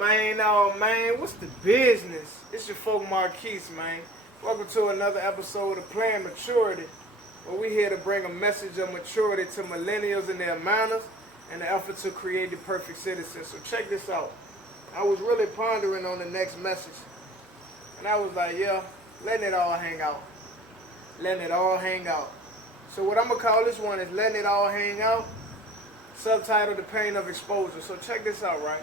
Oh man, what's the business? It's your folk Marquise, man. Welcome to another episode of Playing Maturity, where we here to bring a message of maturity to millennials and their manners in the effort to create the perfect citizen. So check this out. I was really pondering on the next message, and I was like, yeah, letting it all hang out. Letting it all hang out. So what I'm going to call this one is Letting It All Hang Out, subtitled The Pain of Exposure. So check this out, right?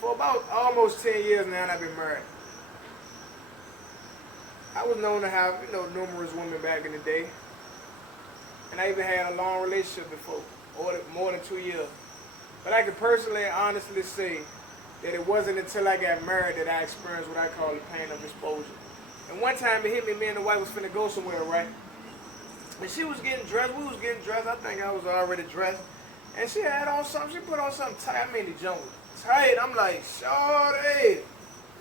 For about almost 10 years now, I've been married. I was known to have, numerous women back in the day. And I even had a long relationship before, more than 2 years. But I can personally and honestly say that it wasn't until I got married that I experienced what I call the pain of exposure. And one time it hit me and the wife was finna go somewhere, right? And she was getting dressed, we was getting dressed, I think I was already dressed. And she had on something, she put on something tight, the junk was tight. I'm like, shawty,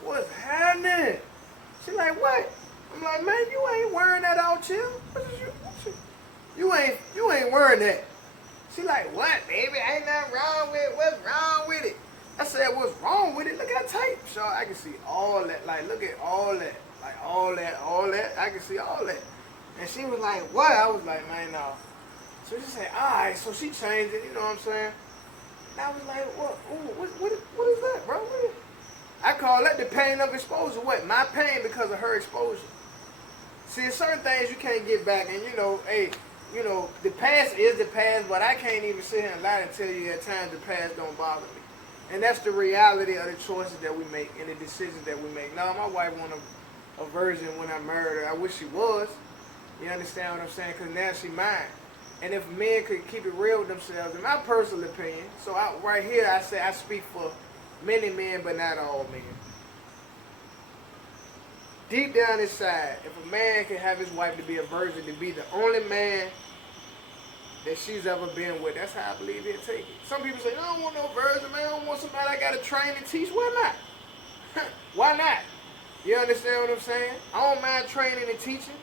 what's happening? She like, what? I'm like, man, you ain't wearing that out here. You ain't wearing that. She like, what, baby? Ain't nothing wrong with it. What's wrong with it? I said, what's wrong with it? Look how tight. So I can see all that. Like, look at all that. Like, all that. I can see all that. And she was like, what? I was like, man, no. So she said, all right. So she changed it, you know what I'm saying? And I was like, what is that, bro? I call that the pain of exposure. What? My pain because of her exposure. See, there's certain things you can't get back. And, the past is the past, but I can't even sit here and lie and tell you at times the past don't bother me. And that's the reality of the choices that we make and the decisions that we make. Now, my wife wanted a virgin when I married her. I wish she was. You understand what I'm saying? Because now she mine. And if men could keep it real with themselves, in my personal opinion, so right here I say I speak for many men, but not all men. Deep down inside, if a man can have his wife to be a virgin, to be the only man that she's ever been with, that's how I believe he'll take it. Some people say, I don't want no virgin, man. I don't want somebody I got to train and teach. Why not? Why not? You understand what I'm saying? I don't mind training and teaching.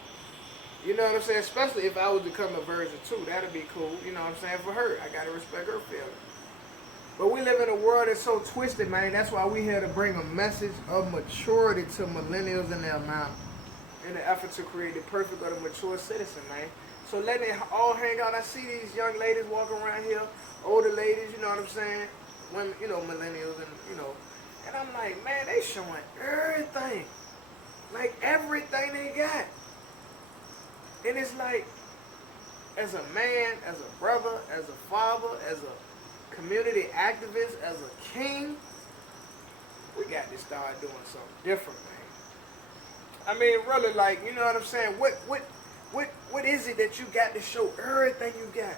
You know what I'm saying? Especially if I was to become a virgin too. That'd be cool. You know what I'm saying? For her. I got to respect her feelings. But we live in a world that's so twisted, man. That's why we here to bring a message of maturity to millennials and their mind in the effort to create the perfect or the mature citizen, man. So letting it all hang out. I see these young ladies walking around here, older ladies, you know what I'm saying? Women, millennials and I'm like, man, they showing everything. Like everything they got. And it's like, as a man, as a brother, as a father, as a community activist, as a king, we got to start doing something different, man. I mean, really, like, you know what I'm saying? What is it that you got to show everything you got?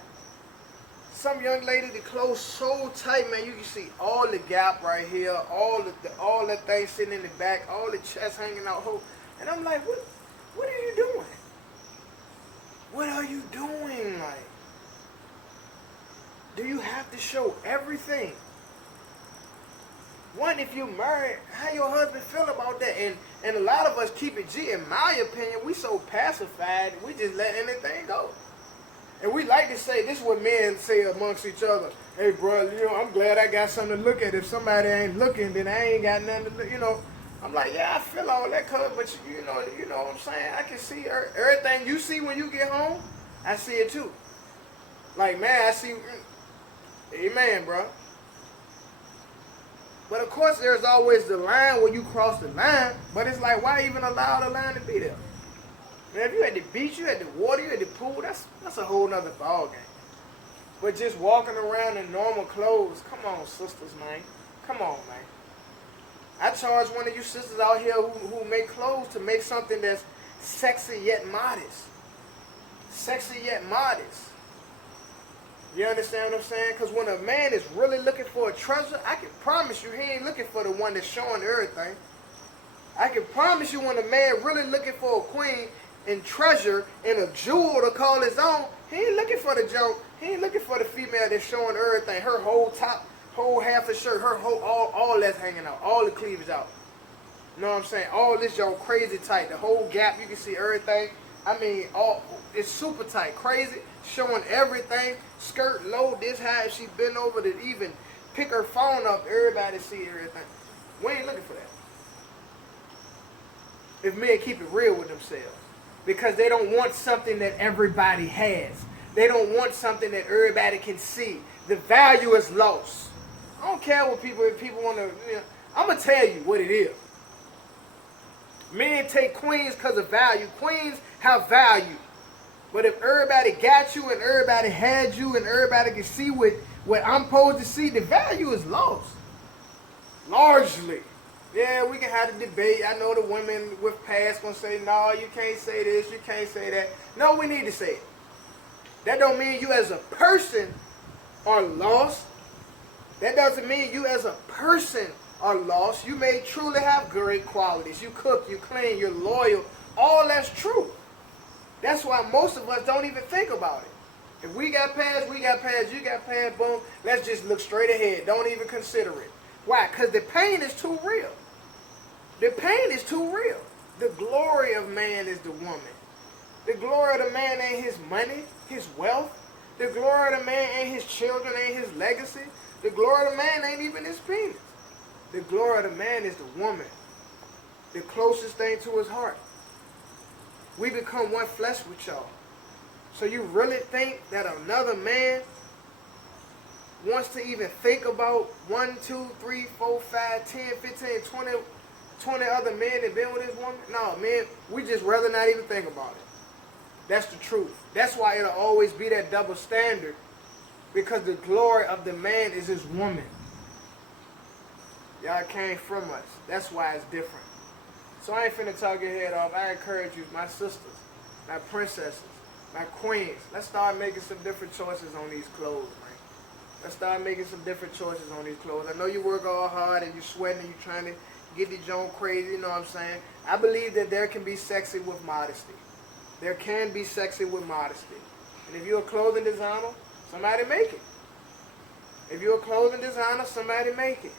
Some young lady, the clothes so tight, man, you can see all the gap right here, all that thing sitting in the back, all the chest hanging out. And I'm like, what are you doing? What are you doing? Like, do you have to show everything? One, if you're married, how your husband feel about that? And a lot of us keep it G. In my opinion, we so pacified, we just let anything go. And we like to say, this is what men say amongst each other. Hey, bro, I'm glad I got something to look at. If somebody ain't looking, then I ain't got nothing to look, I'm like, yeah, I feel all that, but you know what I'm saying? I can see everything you see when you get home, I see it too. Like, man, I see, amen, bro. But of course, there's always the line where you cross the line, but it's like, why even allow the line to be there? Man, if you at the beach, you at the water, you at the pool, that's a whole nother ball game. But just walking around in normal clothes, come on, sisters, man. Come on, man. I charge one of you sisters out here who make clothes to make something that's sexy yet modest. Sexy yet modest. You understand what I'm saying? Because when a man is really looking for a treasure, I can promise you he ain't looking for the one that's showing everything. I can promise you when a man really looking for a queen and treasure and a jewel to call his own, he ain't looking for the junk. He ain't looking for the female that's showing everything. Her whole top, whole half of shirt, her whole, all that's hanging out. All the cleavage out. You know what I'm saying? All this junk crazy tight. The whole gap, you can see everything. I mean, it's super tight, crazy, showing everything. Skirt low, this high, if she bent over to even pick her phone up, everybody see everything. We ain't looking for that. If men keep it real with themselves. Because they don't want something that everybody has. They don't want something that everybody can see. The value is lost. I don't care what if people want to, I'm going to tell you what it is. Men take queens because of value. Queens have value. But if everybody got you and everybody had you and everybody can see what I'm supposed to see, the value is lost. Largely. Yeah, we can have a debate. I know the women with past going to say, no, you can't say this, you can't say that. No, we need to say it. That don't mean you as a person are lost. That doesn't mean you as a person are lost. You may truly have great qualities. You cook, you clean, you're loyal. All that's true. That's why most of us don't even think about it. If we got past, we got past, you got past, boom, let's just look straight ahead. Don't even consider it. Why? Because the pain is too real. The pain is too real. The glory of man is the woman. The glory of the man ain't his money, his wealth. The glory of the man ain't his children, ain't his legacy. The glory of the man ain't even his penis. The glory of the man is the woman. The closest thing to his heart. We become one flesh with y'all. So you really think that another man wants to even think about 1, 2, 3, 4, 5, 10, 15, 20 other men that been with this woman? No, man, we just rather not even think about it. That's the truth. That's why it'll always be that double standard. Because the glory of the man is his woman. Y'all came from us. That's why it's different. So I ain't finna talk your head off. I encourage you, my sisters, my princesses, my queens. Let's start making some different choices on these clothes, man. Let's start making some different choices on these clothes. I know you work all hard and you're sweating and you're trying to get the joint crazy, you know what I'm saying? I believe that there can be sexy with modesty. There can be sexy with modesty. And if you're a clothing designer, somebody make it. If you're a clothing designer, somebody make it.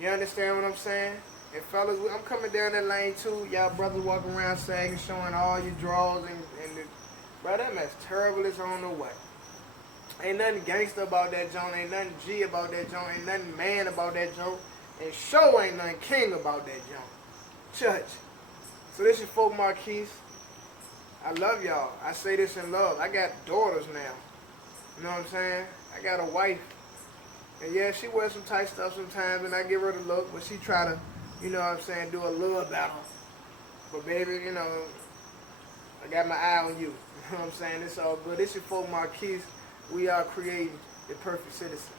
You understand what I'm saying? And fellas, I'm coming down that lane too. Y'all brothers walking around sagging, showing all your drawers and bro, that mess terrible as on the way. Ain't nothing gangster about that joint. Ain't nothing G about that joint. Ain't nothing man about that joint. And show ain't nothing king about that joint. Church. So this is folk Marquise. I love y'all. I say this in love. I got daughters now. You know what I'm saying? I got a wife. And yeah, she wears some tight stuff sometimes and I give her the look, but she try to, you know what I'm saying, do a little better. But baby, you know, I got my eye on you. You know what I'm saying? It's all good. This is folk Marquise. We are creating the perfect citizen.